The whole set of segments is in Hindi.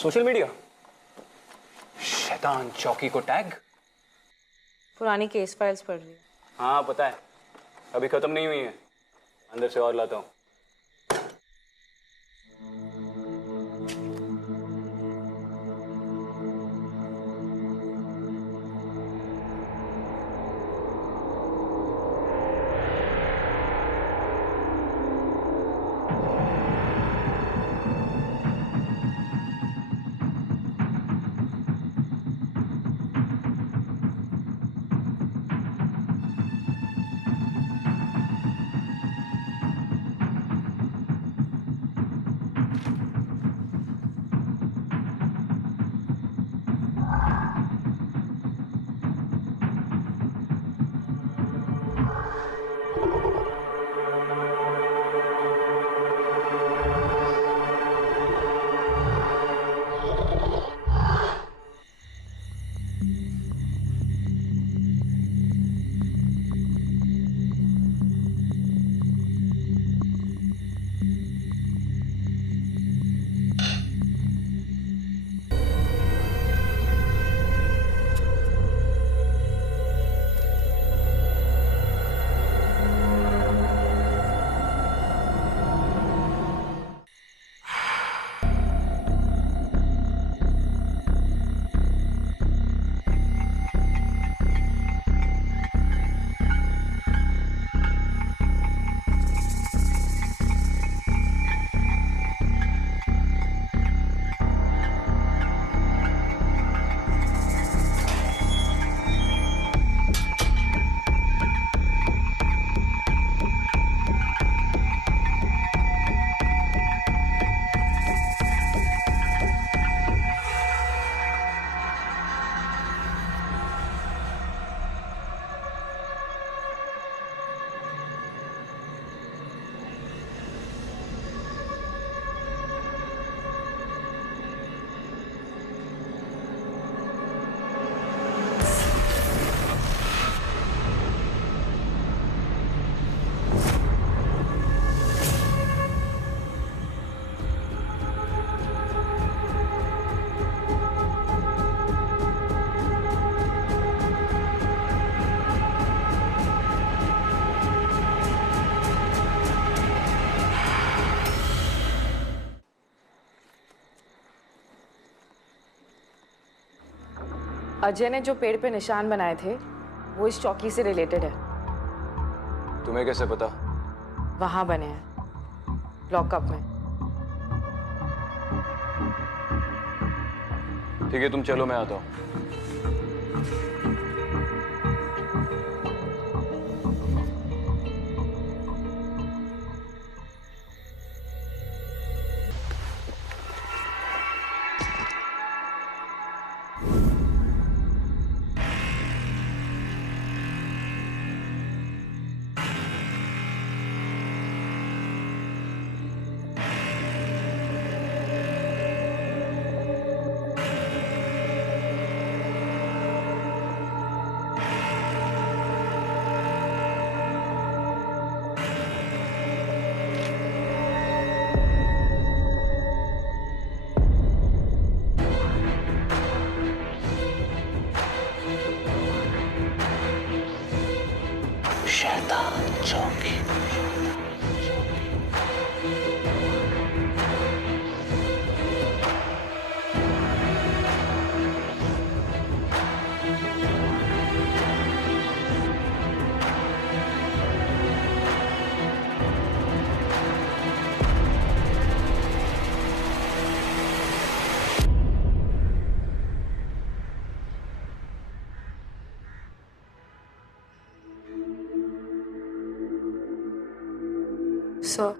Social media. शैतान चौकी को टैग। पुरानी केस फाइल्स पढ़ रही है। हाँ पता है, अभी खत्म नहीं हुई है, अंदर से और लाता हूँ। अजय ने जो पेड़ पे निशान बनाए थे वो इस चौकी से रिलेटेड है। तुम्हें कैसे पता? वहां बने हैं, लॉकअप में। ठीक है तुम चलो, मैं आता हूँ। शैतान चौकी। सर,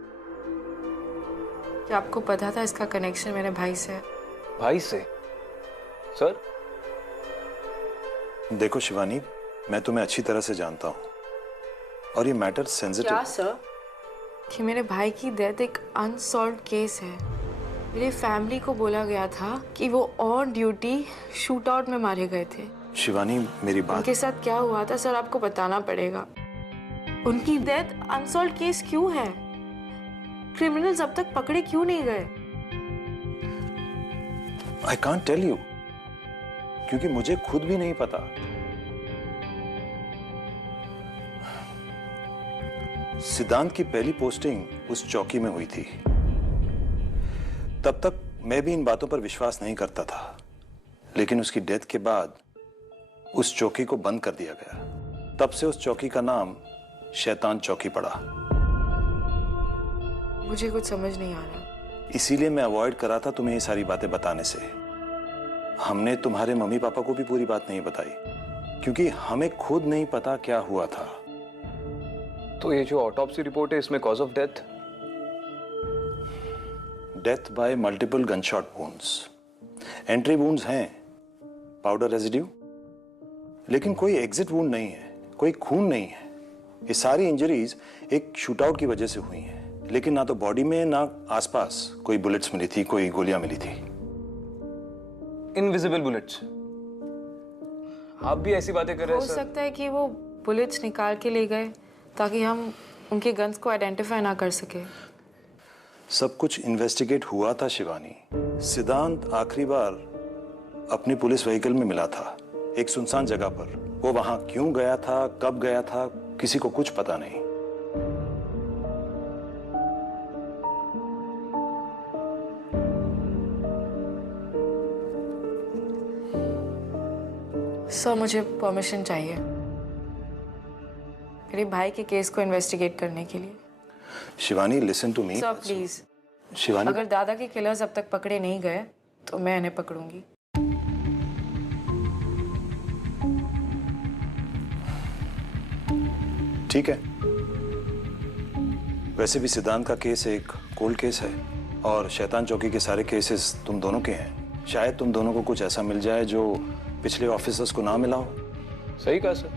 क्या आपको पता था इसका कनेक्शन मेरे भाई से है? भाई से? सर? देखो शिवानी, मैं तुम्हें अच्छी तरह से जानता हूँ और ये मैटर सेंसिटिव। क्या सर? कि मेरे भाई की डेथ एक अनसॉल्व्ड केस है। मेरी फैमिली को बोला गया था कि वो ऑन ड्यूटी शूट आउट में मारे गए थे। शिवानी मेरी बात। उनके साथ क्या हुआ था सर आपको बताना पड़ेगा। उनकी डेथ अनसॉल्व्ड केस क्यों है? क्रिमिनल्स अब तक पकड़े क्यों नहीं गए? आई कांट टेल यू, क्योंकि मुझे खुद भी नहीं पता। सिद्धांत की पहली पोस्टिंग उस चौकी में हुई थी। तब तक मैं भी इन बातों पर विश्वास नहीं करता था, लेकिन उसकी डेथ के बाद उस चौकी को बंद कर दिया गया। तब से उस चौकी का नाम शैतान चौकी पड़ा। मुझे कुछ समझ नहीं आ रहा। इसीलिए मैं अवॉइड करा था तुम्हें ये सारी बातें बताने से। हमने तुम्हारे मम्मी पापा को भी पूरी बात नहीं बताई, क्योंकि हमें खुद नहीं पता क्या हुआ था। तो ये जो ऑटोप्सी रिपोर्ट है, इसमें cause of death? Death by multiple gunshot wounds. Entry wounds हैं, पाउडर रेजिड्यू, लेकिन कोई एग्जिट वुंड नहीं है, कोई खून नहीं है। ये सारी इंजरीज एक शूटआउट की वजह से हुई हैं, लेकिन ना तो बॉडी में ना आसपास कोई बुलेट्स मिली थी, कोई गोलियां मिली थी। Invisible bullets? आप भी ऐसी बातें कर रहे हो हैं सर? सकता है कि वो बुलेट्स निकाल के ले गए ताकि हम उनके गन्स को आइडेंटिफाई ना कर सके। सब कुछ इन्वेस्टिगेट हुआ था शिवानी। सिद्धांत आखिरी बार अपनी पुलिस व्हीकल में मिला था, एक सुनसान जगह पर। वो वहां क्यों गया था, कब गया था, किसी को कुछ पता नहीं। सर, मुझे परमिशन चाहिए मेरे भाई के केस को इन्वेस्टिगेट करने के लिए। Shivani, listen to me. Sir please, Shivani, अगर दादा के किलर्स अब तक पकड़े नहीं गए तो मैं इन्हें पकड़ूंगी। ठीक है। वैसे भी सिद्धांत का केस एक कोल्ड केस है और शैतान चौकी के सारे केसेस तुम दोनों के हैं। शायद तुम दोनों को कुछ ऐसा मिल जाए जो पिछले ऑफिसर्स को ना मिला हो। सही कहा सर।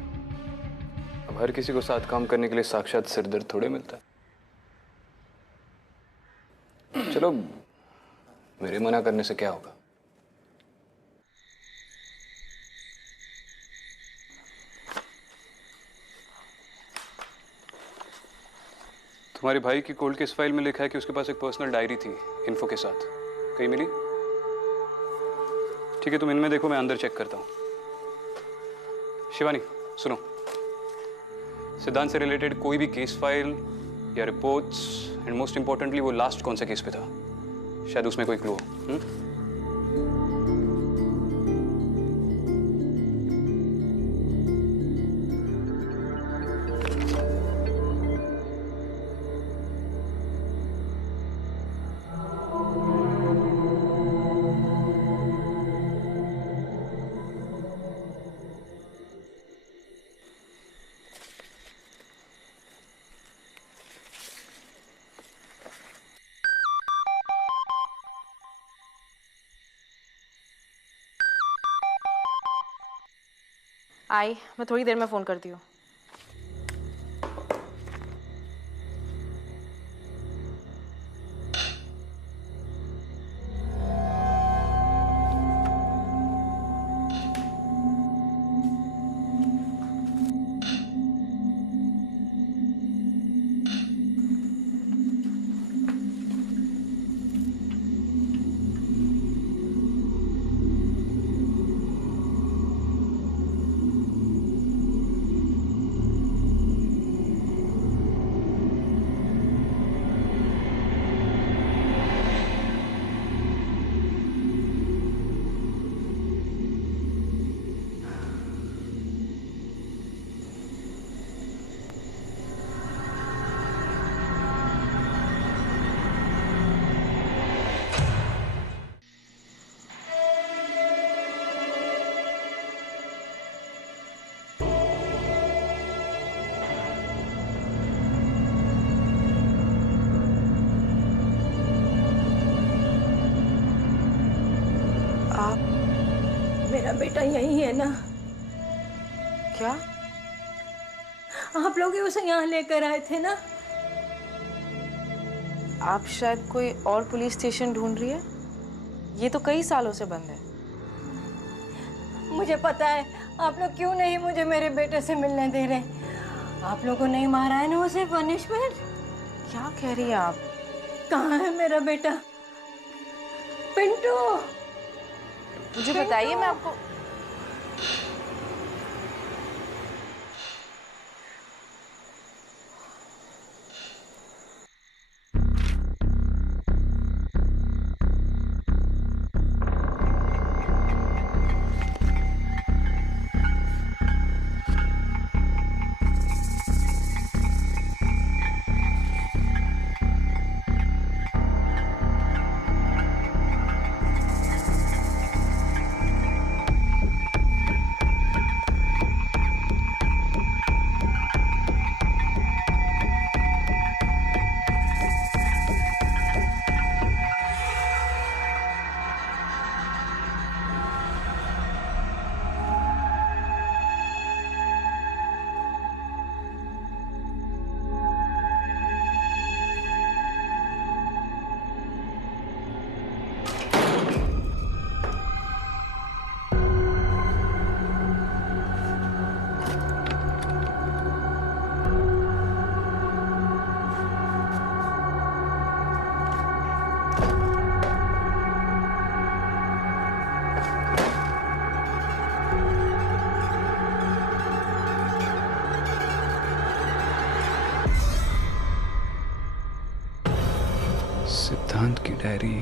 अब हर किसी को साथ काम करने के लिए साक्षात सिरदर्द थोड़े मिलता है। चलो, मेरे मना करने से क्या होगा? तुम्हारे भाई की कोल्ड केस फाइल में लिखा है कि उसके पास एक पर्सनल डायरी थी इन्फो के साथ। कहीं मिली? ठीक है, तुम इनमें देखो, मैं अंदर चेक करता हूँ। शिवानी सुनो, सिद्धांत से रिलेटेड कोई भी केस फाइल या रिपोर्ट्स, एंड मोस्ट इंपॉर्टेंटली वो लास्ट कौन से केस पे था, शायद उसमें कोई क्लू हो। आई, मैं थोड़ी देर में फोन करती हूँ। मेरा बेटा यही है ना? क्या? आप लोग ही उसे यहाँ लेकर आए थे ना? आप शायद कोई और पुलिस स्टेशन ढूंढ रही है। ये तो कई सालों से बंद है। मुझे पता है आप लोग क्यों नहीं मुझे मेरे बेटे से मिलने दे रहे। आप लोगों ने मारा है ना उसे, पनिशमेंट। क्या कह रही हैं आप? कहाँ है मेरा बेटा? पिंटू, मुझे बताइए, मैं आपको सिद्धांत की डायरी।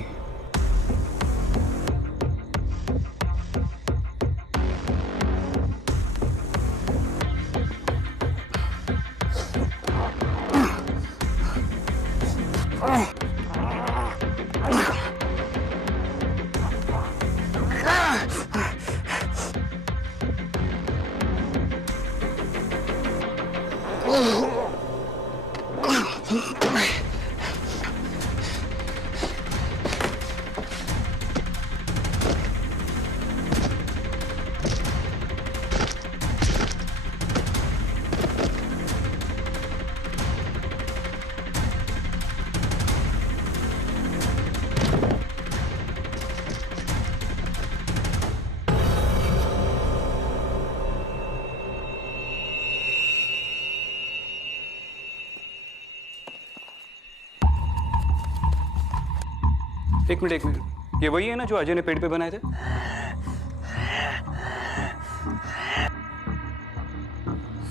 एक मिनट, ये वही है ना जो अजय ने पेड़ पे बनाए थे?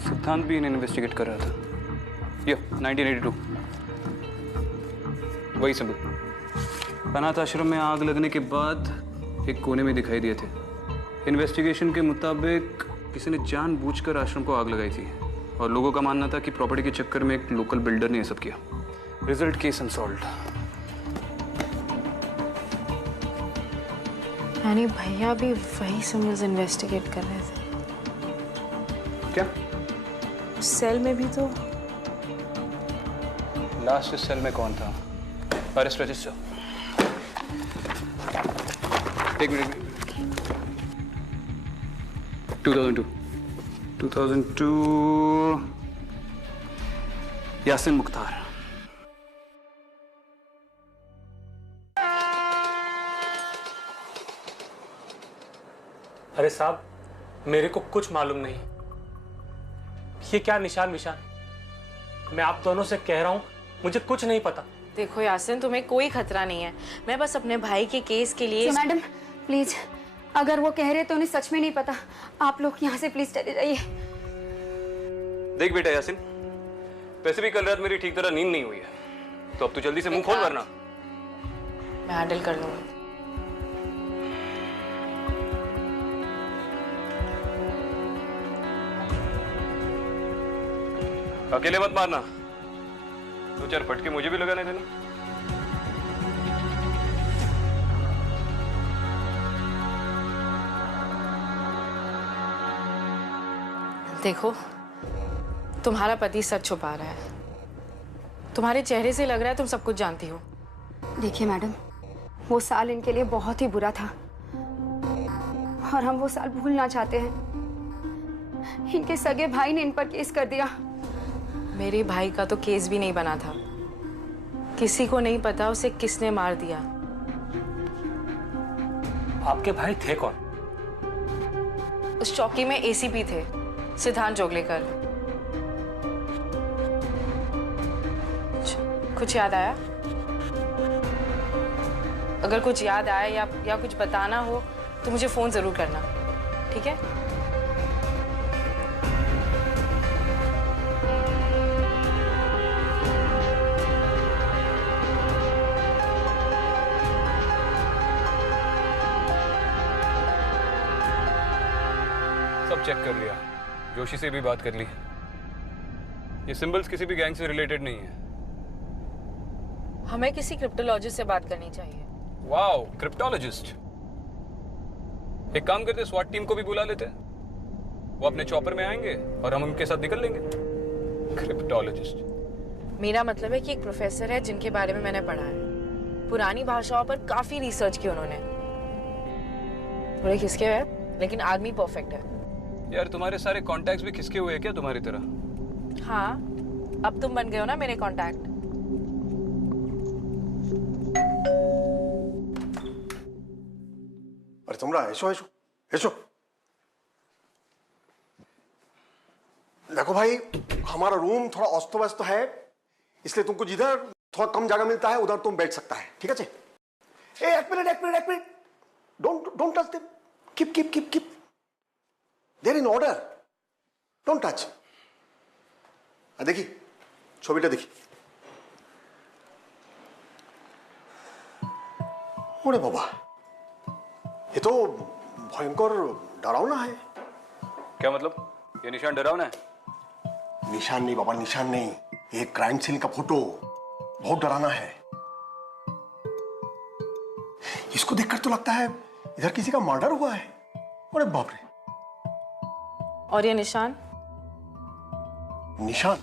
सिद्धांत भी इन्हें इन्वेस्टिगेट कर रहा था। ये 1982 वही सबूत। अनाथ आश्रम में आग लगने के बाद एक कोने में दिखाई दिए थे। इन्वेस्टिगेशन के मुताबिक किसी ने जानबूझकर आश्रम को आग लगाई थी और लोगों का मानना था कि प्रॉपर्टी के चक्कर में एक लोकल बिल्डर ने ये सब किया। Result case unsolved. यानी भैया भी वही सिम्बल्स इन्वेस्टिगेट कर रहे थे। क्या? उस सेल में भी तो लास्ट सेल में कौन था? Arrest register. एक मिनट। 2002 यासिन मुख्तार। अरे साहब, मेरे को कुछ मालूम नहीं। ये क्या निशान विशान? मैं आप दोनों से कह रहा हूं, मुझे कुछ नहीं पता। देखो यासिन, तुम्हें कोई खतरा नहीं है। मैं बस अपने भाई के केस के लिए। तो मैडम प्लीज, अगर वो कह रहे तो उन्हें सच में नहीं पता। आप लोग यहाँ से प्लीज चले जाइए। देख बेटा यासिन, वैसे भी कल रात मेरी ठीक तरह नींद नहीं हुई है, तो अब तू जल्दी से मुंह खोल वरना। मैं हैंडल कर लूंगी। अकेले मत मारना, दो चार फटके मुझे भी लगाने देना। देखो, तुम्हारा पति सच छुपा रहा है। तुम्हारे चेहरे से लग रहा है तुम सब कुछ जानती हो। देखिए मैडम, वो साल इनके लिए बहुत ही बुरा था और हम वो साल भूलना चाहते हैं। इनके सगे भाई ने इन पर केस कर दिया। मेरे भाई का तो केस भी नहीं बना था। किसी को नहीं पता उसे किसने मार दिया। आपके भाई थे कौन? उस चौकी में एसीपी थे, सिद्धांत जोगलेकर। कुछ याद आया? अगर कुछ याद आया या कुछ बताना हो तो मुझे फोन जरूर करना, ठीक है? सब चेक कर लिया, जोशी से भी बात कर ली। ये सिंबल्स किसी भी गैंग से रिलेटेड नहीं है। हमें किसी क्रिप्टोलॉजिस्ट से बात करनी चाहिए। Wow, cryptologist. एक काम करते, स्वाट टीम को भी बुला लेते, वो अपने चॉपर में आएंगे और हम उनके साथ निकल लेंगे। क्रिप्टोलॉजिस्ट। मेरा मतलब है कि एक प्रोफेसर है जिनके बारे में मैंने पढ़ा है। पुरानी भाषाओं पर काफी रिसर्च की उन्होंने। थोड़े खिसके हुए हैं, लेकिन आदमी परफेक्ट है। यार तुम्हारे सारे कॉन्टैक्ट्स भी खिसके हुए हैं क्या तुम्हारी तरह? हाँ, अब तुम बन गए हो ना मेरे कॉन्टैक्ट। अरे तुमरा ऐसो ऐसो ऐसो। देखो भाई, हमारा रूम थोड़ा अस्त व्यस्त है, इसलिए तुमको जिधर थोड़ा कम जगह मिलता है उधर तुम बैठ सकता है, ठीक है? एक minute, don't touch them, keep there in order, don't touch. देखी ছবিটা দেখি। ओरे बाबा, ये तो भयंकर डरावना है। क्या मतलब? ये निशान डरावना है? निशान नहीं बाबा, निशान नहीं, ये क्राइम सीन का फोटो बहुत डरावना है। इसको देखकर तो लगता है इधर किसी का मर्डर हुआ है। अरे बाप रे। और ये निशान? निशान?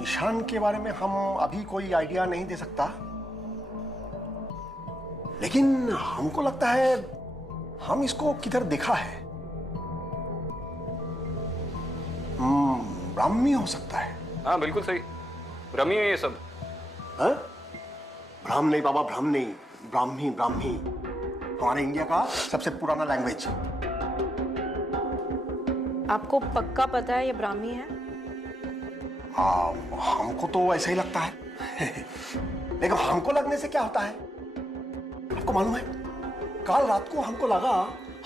निशान के बारे में हम अभी कोई आइडिया नहीं दे सकता, लेकिन हमको लगता है हम इसको किधर देखा है। ब्राह्मी हो सकता है। हाँ बिल्कुल सही, ब्राह्मी है ये सब। हाँ? ब्राह्म नहीं बाबा, ब्राह्म नहीं, ब्राह्मी। हमारे इंडिया का सबसे पुराना लैंग्वेज। आपको पक्का पता है ये ब्राह्मी है? हमको तो ऐसा ही लगता है। लेकिन हमको लगने से क्या होता है? आपको मालूम है, कल रात को हमको लगा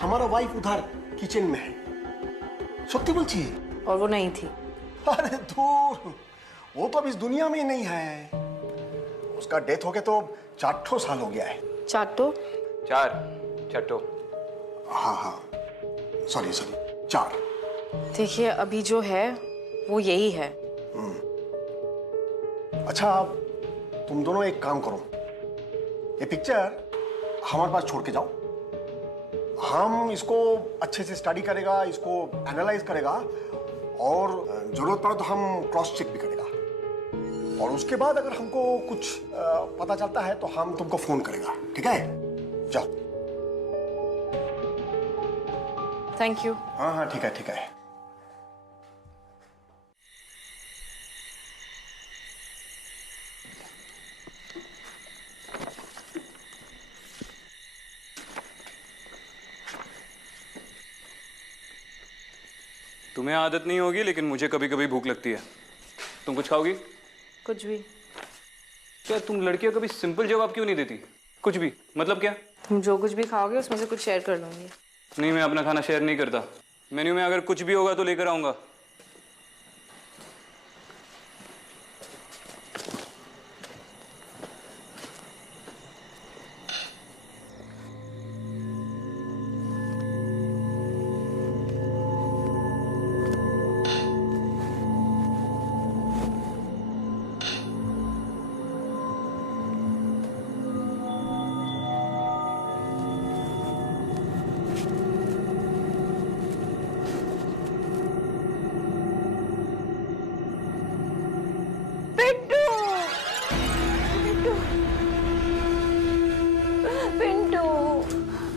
हमारा वाइफ उधर किचन में है। सत्य बोलती है। और वो नहीं थी। अरे दूर, वो तो अब इस दुनिया में ही नहीं है। उसका डेथ हो गया तो 4 साल हो गया है। चाटो? चट्टो। हाँ, सॉरी 4। देखिए, अभी जो है वो यही है। अच्छा, तुम दोनों एक काम करो, ये पिक्चर हमारे पास छोड़ के जाओ। हम इसको अच्छे से स्टडी करेगा, इसको एनालाइज करेगा, और जरूरत पड़े तो हम क्रॉस चेक भी करेगा। और उसके बाद अगर हमको कुछ पता चलता है तो हम तुमको फोन करेगा, ठीक है? जाओ। Thank you. हाँ, ठीक है। तुम्हें आदत नहीं होगी, लेकिन मुझे कभी कभी भूख लगती है। तुम कुछ खाओगी? कुछ भी। क्या तुम लड़कियां कभी सिंपल जवाब क्यों नहीं देती? कुछ भी मतलब क्या? तुम जो कुछ भी खाओगे उसमें से कुछ शेयर कर लूंगी। नहीं, मैं अपना खाना शेयर नहीं करता। मेन्यू में अगर कुछ भी होगा तो लेकर आऊंगा।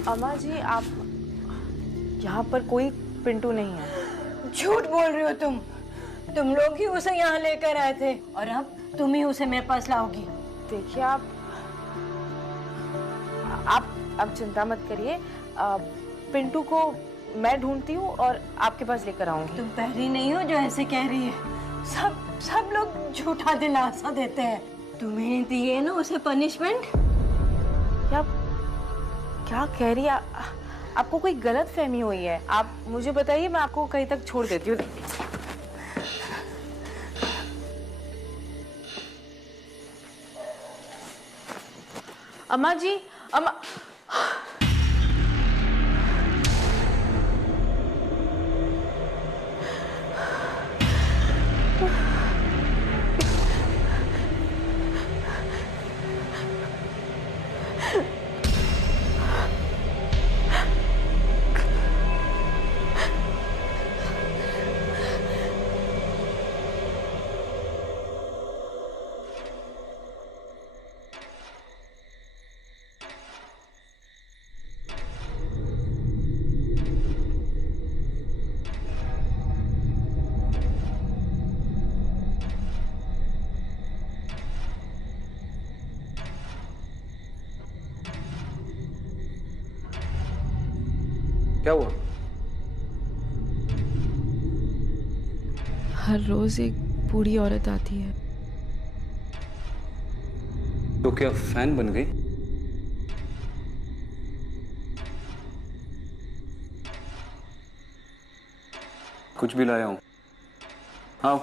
अम्मा जी, आप यहाँ पर कोई पिंटू नहीं है। झूठ बोल रही हो तुम लोग ही उसे यहाँ लेकर आए थे, और अब तुम ही उसे मेरे पास लाओगी। देखिए, आप चिंता मत करिए। पिंटू को मैं ढूंढती हूँ और आपके पास लेकर आऊंगी। तुम पहली नहीं हो जो ऐसे कह रही है। सब लोग झूठा दिलासा देते हैं। तुम्हें दी है ना उसे पनिशमेंट। क्या कह रही है? आपको कोई गलत फहमी हुई है। आप मुझे बताइए, मैं आपको कहीं तक छोड़ देती हूँ। अम्मा जी, अम्मा। क्या हुआ? हर रोज एक बूढ़ी औरत आती है। तो क्या फैन बन गई? कुछ भी लाया हूं। हाँ।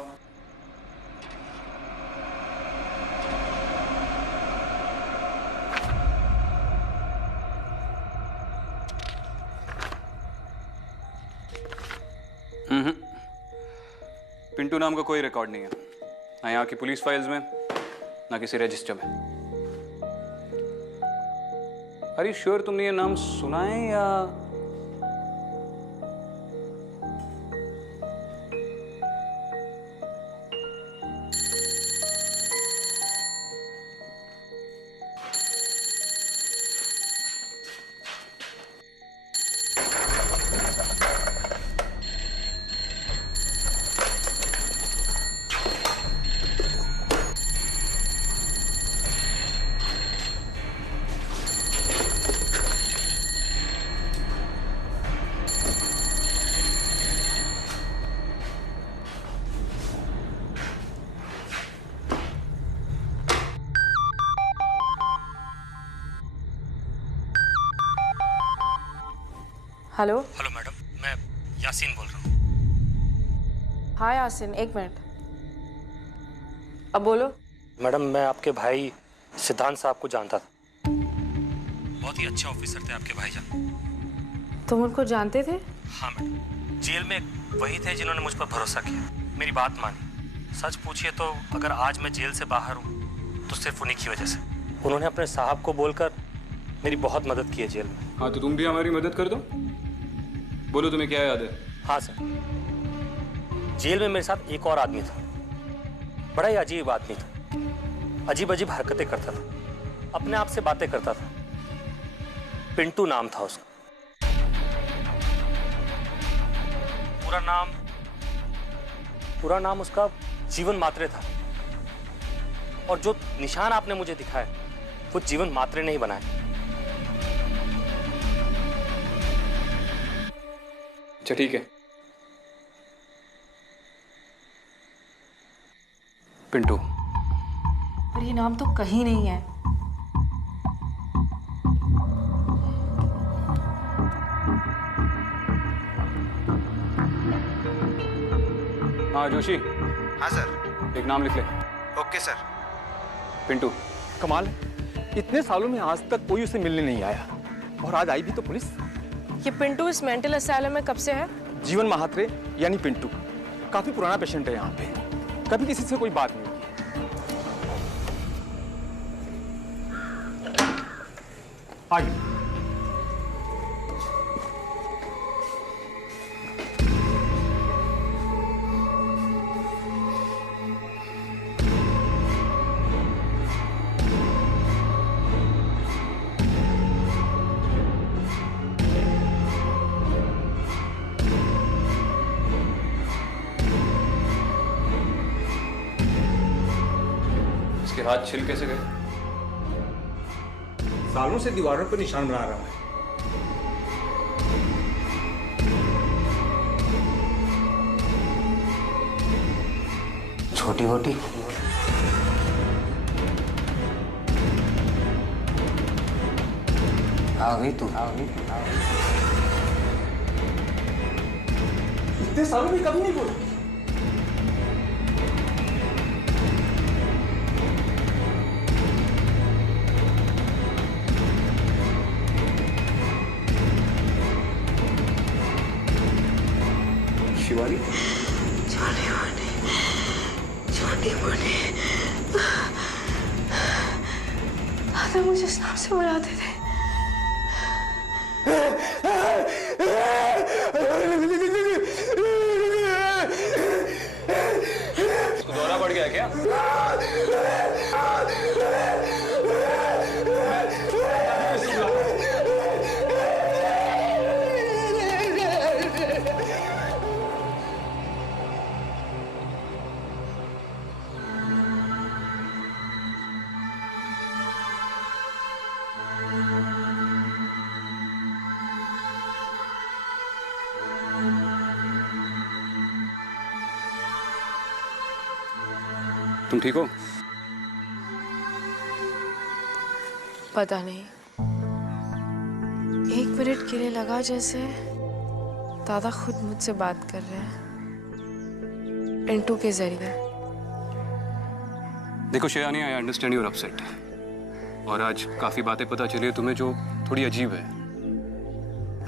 पिंटू नाम का कोई रिकॉर्ड नहीं है, ना यहाँ की पुलिस फाइल्स में, ना किसी रजिस्टर में। अरे श्योर तुमने ये नाम सुना है या? हेलो। हेलो मैडम, मैं यासीन बोल रहा हूँ। हाँ यासिन, एक मिनट। अब बोलो। मैडम, मैं आपके भाई सिद्धांत साहब को जानता था। बहुत ही अच्छे ऑफिसर थे आपके भाईजान। तुम उनको जानते थे? हाँ मैडम, जेल में वही थे जिन्होंने मुझ पर भरोसा किया, मेरी बात मानी। सच पूछिए तो अगर आज मैं जेल से बाहर हूँ तो सिर्फ उन्हीं की वजह से। उन्होंने अपने साहब को बोलकर मेरी बहुत मदद की है जेल में। हाँ, तो तुम भी हमारी मदद कर दो। बोलो, तुम्हें क्या याद है? हाँ सर, जेल में मेरे साथ एक और आदमी था। बड़ा ही अजीब आदमी था, अजीब अजीब हरकतें करता था, अपने आप से बातें करता था। पिंटू नाम था उसका। पूरा नाम उसका जीवन मात्रे था। और जो निशान आपने मुझे दिखाए वो जीवन मात्रे नहीं बनाए। अच्छा ठीक है। पिंटू। और ये नाम तो कहीं नहीं है। हाँ जोशी, हाँ सर। एक नाम लिख ले। Okay sir. पिंटू। कमाल है, इतने सालों में आज तक कोई उसे मिलने नहीं आया, और आज आई भी तो पुलिस। ये पिंटू इस मेंटल असाइलम में कब से है? जीवन महात्रे यानी पिंटू काफी पुराना पेशेंट है यहाँ पे, कभी किसी से कोई बात नहीं की। आइए। इसके हाथ छिल कैसे गए? सालों से दीवारों पर निशान बना रहा है। छोटी मोटी। आ गई तू। इतने सालों में कभी नहीं बोला। शिवानी, दादा मुझे इस नाम से बुलाते थे। इसको दौरा पड़ गया क्या? तुम ठीक हो? पता नहीं, एक मिनट के लिए लगा जैसे दादा खुद मुझसे बात कर रहे हैं पिंटू के जरिए। देखो Shivani, I understand your upset, और आज काफी बातें पता चली है तुम्हें जो थोड़ी अजीब है,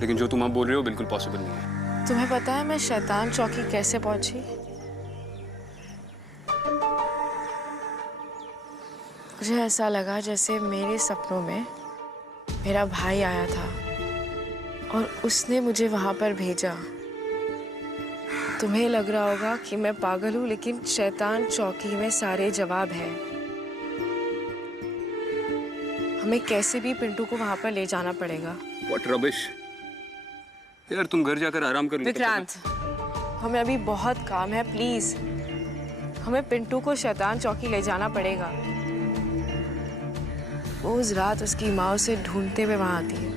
लेकिन जो तुम अब बोल रहे हो बिल्कुल पॉसिबल नहीं है। तुम्हें पता है मैं शैतान चौकी कैसे पहुंची? मुझे ऐसा लगा जैसे मेरे सपनों में मेरा भाई आया था और उसने मुझे वहां पर भेजा। तुम्हें लग रहा होगा कि मैं पागल हूं, लेकिन शैतान चौकी में सारे जवाब हैं। हमें कैसे भी पिंटू को वहां पर ले जाना पड़ेगा। What rubbish! यार तुम घर जाकर आराम कर लो। विक्रांत, हमें अभी बहुत काम है, प्लीज हमें पिंटू को शैतान चौकी ले जाना पड़ेगा। वो उस रात उसकी माँ उसे ढूंढते हुए वहां आती है।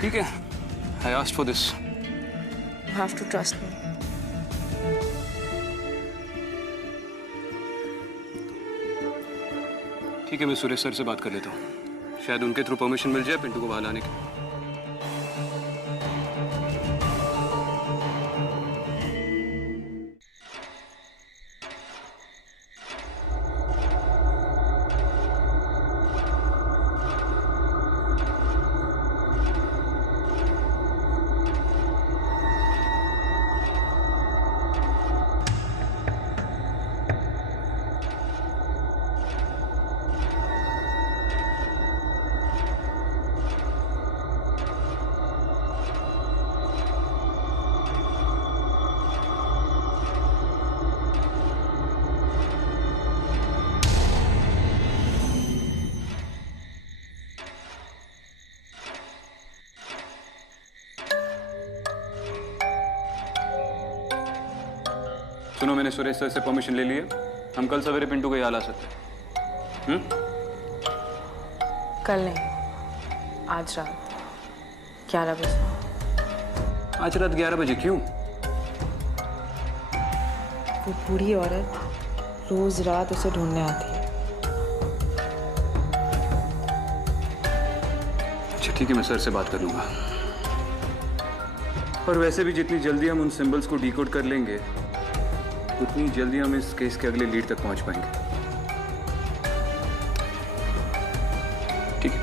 ठीक है, I asked for this. You have to trust me. ठीक है, मैं सुरेश सर से बात कर लेता हूँ, शायद उनके थ्रू परमिशन मिल जाए पिंटू को बाहर लाने की। सुनो, मैंने सुरेश सर से परमिशन ले ली है, हम कल सवेरे पिंटू को यहाँ ला सकते हैं। कल नहीं, आज रात 11 बजे। आज रात 11 बजे क्यों? वो बूढ़ी औरत रोज रात उसे ढूंढने आती है। अच्छा ठीक है, मैं सर से बात कर लूंगा। और वैसे भी जितनी जल्दी हम उन सिंबल्स को डिकोड कर लेंगे, उतनी जल्दी हम इस केस के अगले लीड तक पहुंच पाएंगे। ठीक है।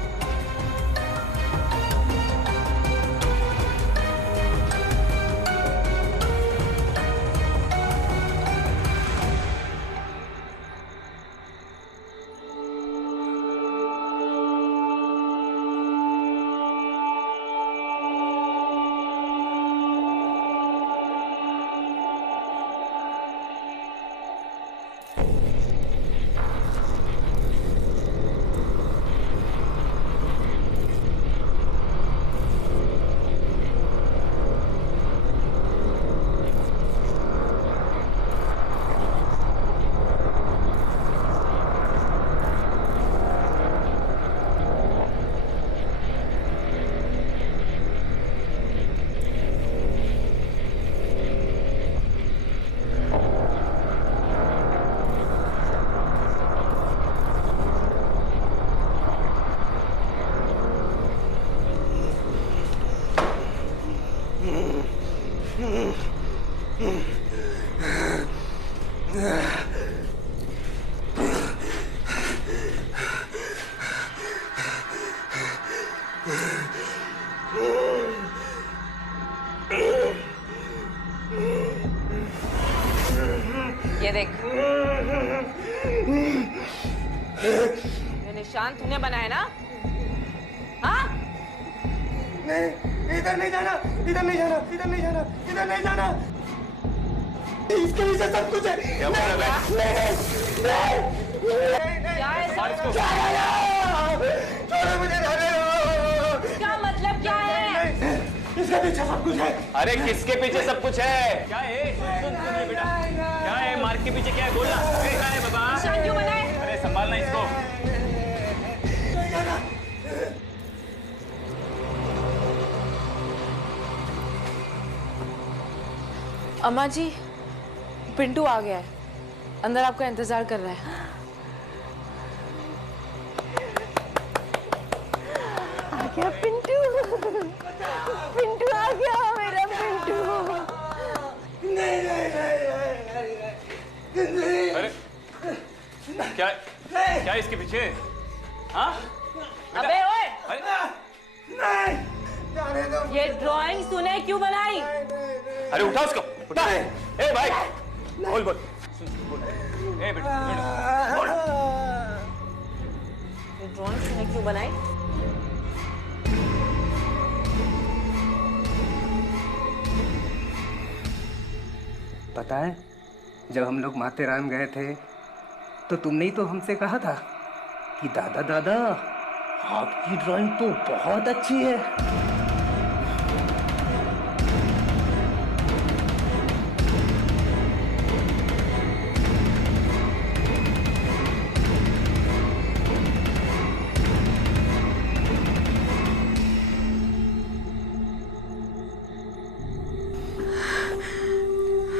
ये देख, ये निशान तूने बनाया ना? हाँ? नहीं, इधर नहीं जाना, इधर नहीं जाना, इधर नहीं जाना, इधर नहीं जाना। इसके पीछे सब कुछ है। क्या मतलब है? क्या है सब? छोड़ो मुझे, क्या मतलब क्या है? इसके पीछे सब कुछ है। अरे किसके पीछे सब कुछ है? क्या है? सुन रे बेटा, क्या है? मार्क के पीछे क्या है? बोलना। क्या है बाबा? निशान क्यों बनाए? अरे संभालना इसको। अम्मा जी, पिंटू आ गया है, अंदर आपका इंतजार कर रहा है। आ गया पिंटू, पिंटू आ गया मेरा पिंटू। अरे क्या क्या इसके पीछे? हाँ? अबे ओए, जाने दो। ये ड्राइंग तूने क्यों बनाई? अरे उठा उसको, उठा। ए भाई, बोल बोल। ए बेटा, बोल। ये ड्राइंग तूने क्यों बनाई? पता है, जब हम लोग माथेरान गए थे तो तुमने ही तो हमसे कहा था कि दादा दादा आपकी ड्राइंग तो बहुत अच्छी है।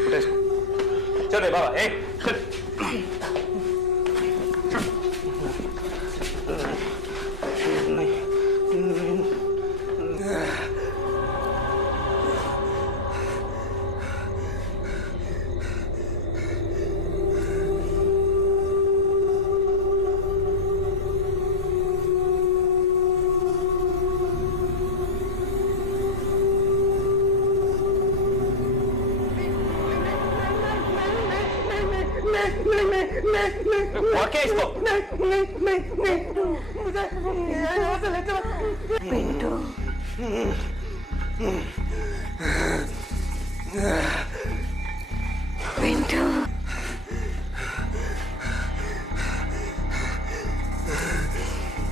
उठा इसको। चल रे बाबा, ए चल। और क्या इसको? पिंटू, पिंटू,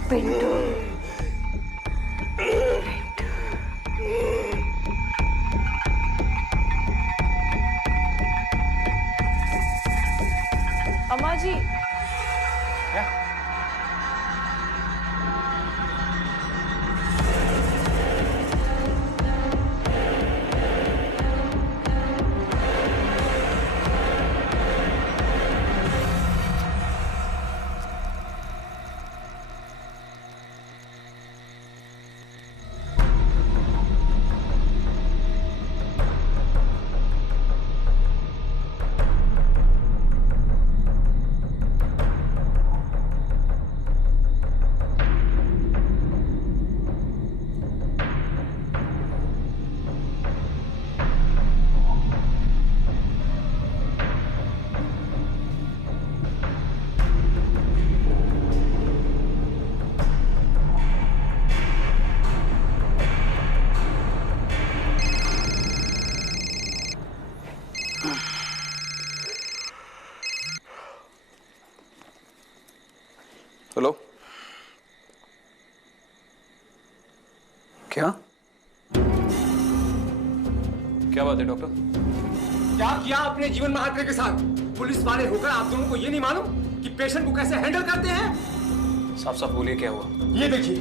पिंटू, अम्मा जी, हेलो, क्या क्या बात है डॉक्टर? क्या किया आपने जीवन महात्रे के साथ? पुलिस वाले होकर आप दोनों को ये नहीं मालूम कि पेशेंट को कैसे हैंडल करते हैं? साफ साफ बोलिए, क्या हुआ? ये देखिए,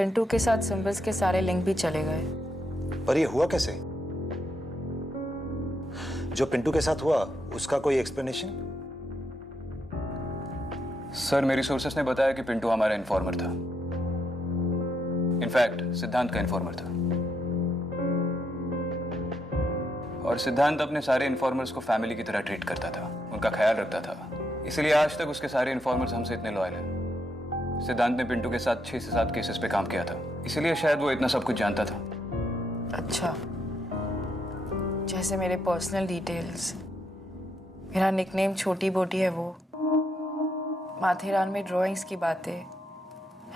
पिंटू के साथ सिंबल्स के सारे लिंक भी चले गए। पर ये हुआ कैसे? जो पिंटू के साथ हुआ उसका कोई एक्सप्लेनेशन? सर, मेरी सोर्सेस ने बताया कि पिंटू हमारा इन्फॉर्मर था। इनफैक्ट सिद्धांत का इन्फॉर्मर था। और सिद्धांत अपने सारे इन्फॉर्मर्स को फैमिली की तरह ट्रीट करता था, उनका ख्याल रखता था। इसलिए आज तक उसके सारे इन्फॉर्मर्स हमसे इतने लॉयल हैं। सिद्धांत ने पिंटू के साथ 6 से 7 केसेस पे काम किया था, इसलिए शायद वो इतना सब कुछ जानता था। अच्छा, जैसे मेरे पर्सनल डिटेल्स, मेरा निकनेम छोटी बोटी है, वो माथेरान में ड्राइंग्स की बातें,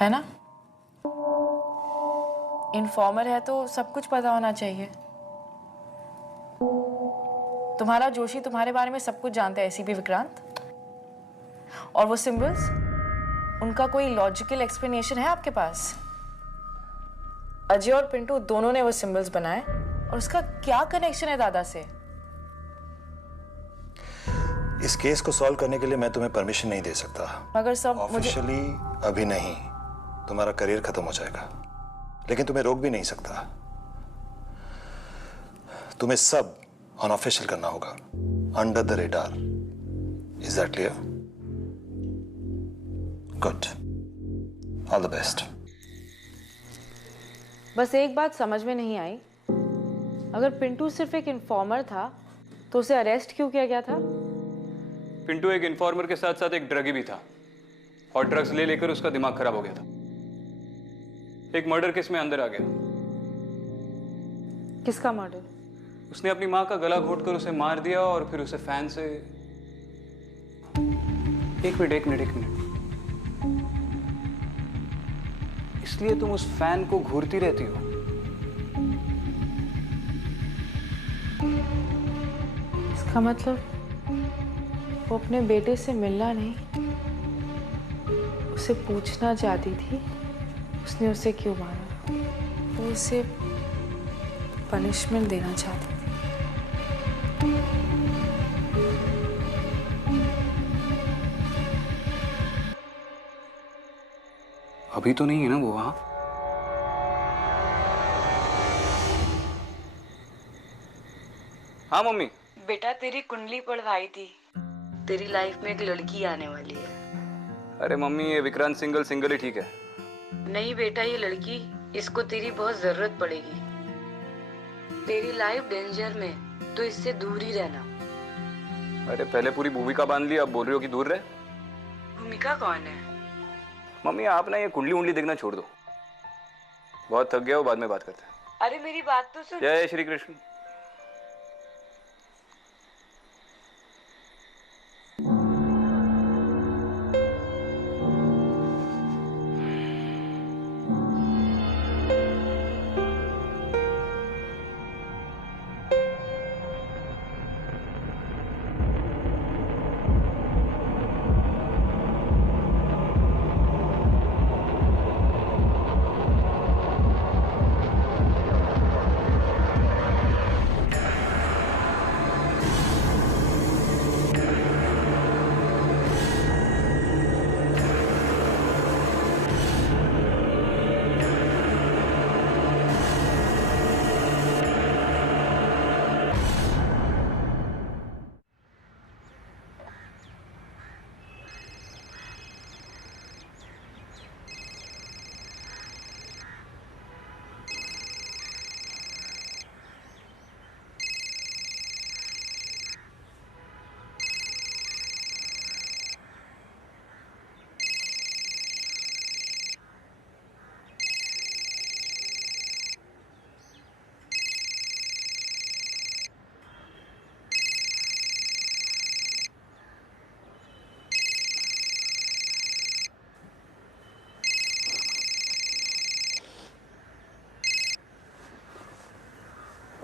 है ना? इन्फॉर्मर है तो सब कुछ पता होना चाहिए। तुम्हारा जोशी तुम्हारे बारे में सब कुछ जानता है, एसीपी विक्रांत। और वो सिंबल्स, उनका कोई लॉजिकल एक्सप्लेनेशन है आपके पास? अजय और पिंटू दोनों ने वो सिंबल्स बनाए, और उसका क्या कनेक्शन है दादा से? इस केस को सॉल्व करने के लिए मैं तुम्हें परमिशन नहीं दे सकता। मगर सब ऑफिशियली अभी नहीं, तुम्हारा करियर खत्म हो जाएगा। लेकिन तुम्हें रोक भी नहीं सकता। तुम्हें सब अनऑफिशियल करना होगा, under the radar. Is that clear? Good, all the best. बस एक बात समझ में नहीं आई, अगर पिंटू सिर्फ एक इन्फॉर्मर था तो उसे अरेस्ट क्यों किया गया था? पिंटू एक इन्फॉर्मर के साथ साथ एक ड्रगी भी था, और ड्रग्स ले लेकर उसका दिमाग खराब हो गया था। एक मर्डर केस में अंदर आ गया। किसका मर्डर? उसने अपनी माँ का गला घोटकर उसे मार दिया, और फिर उसे फैन से... एक मिनट। इसलिए तुम उस फैन को घूरती रहती हो? इसका मतलब वो अपने बेटे से मिलना नहीं, उसे पूछना चाहती थी उसने उसे क्यों मारा। वो उसे पनिशमेंट देना चाहती थी। अभी तो नहीं है ना वो वहां? हाँ मम्मी। बेटा, तेरी कुंडली पढ़वाई थी, तेरी लाइफ में एक लड़की आने वाली है। अरे मम्मी, ये विक्रांत सिंगल ही ठीक है। नहीं बेटा, ये लड़की, इसको तेरी बहुत जरूरत पड़ेगी। तेरी लाइफ डेंजर में, तो इससे दूर ही रहना। अरे पहले पूरी भूमिका बांध ली, अब बोल रही हो कि दूर रहे। भूमिका कौन है? मम्मी आप ना ये कुंडली देखना छोड़ दो, बहुत थक गया हो, बाद में बात करते हैं। अरे मेरी बात तो सुन। जय श्री कृष्ण।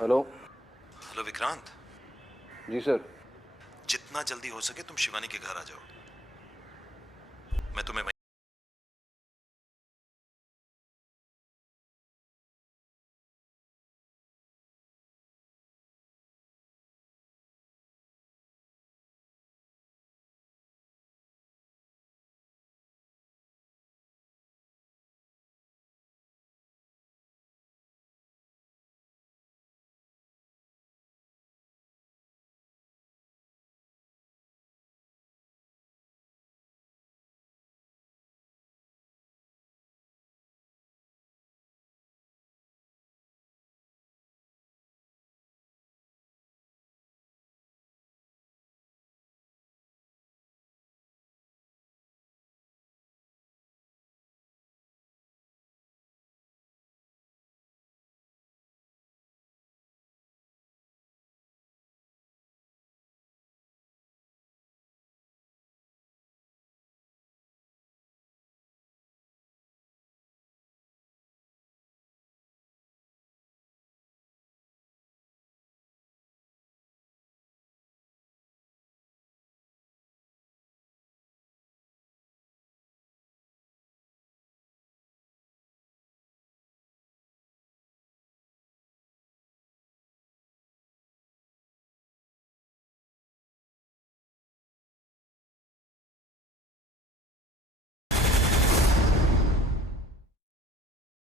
हेलो। हेलो विक्रांत। जी सर। जितना जल्दी हो सके तुम शिवानी के घर आ जाओ। मैं तुम्हें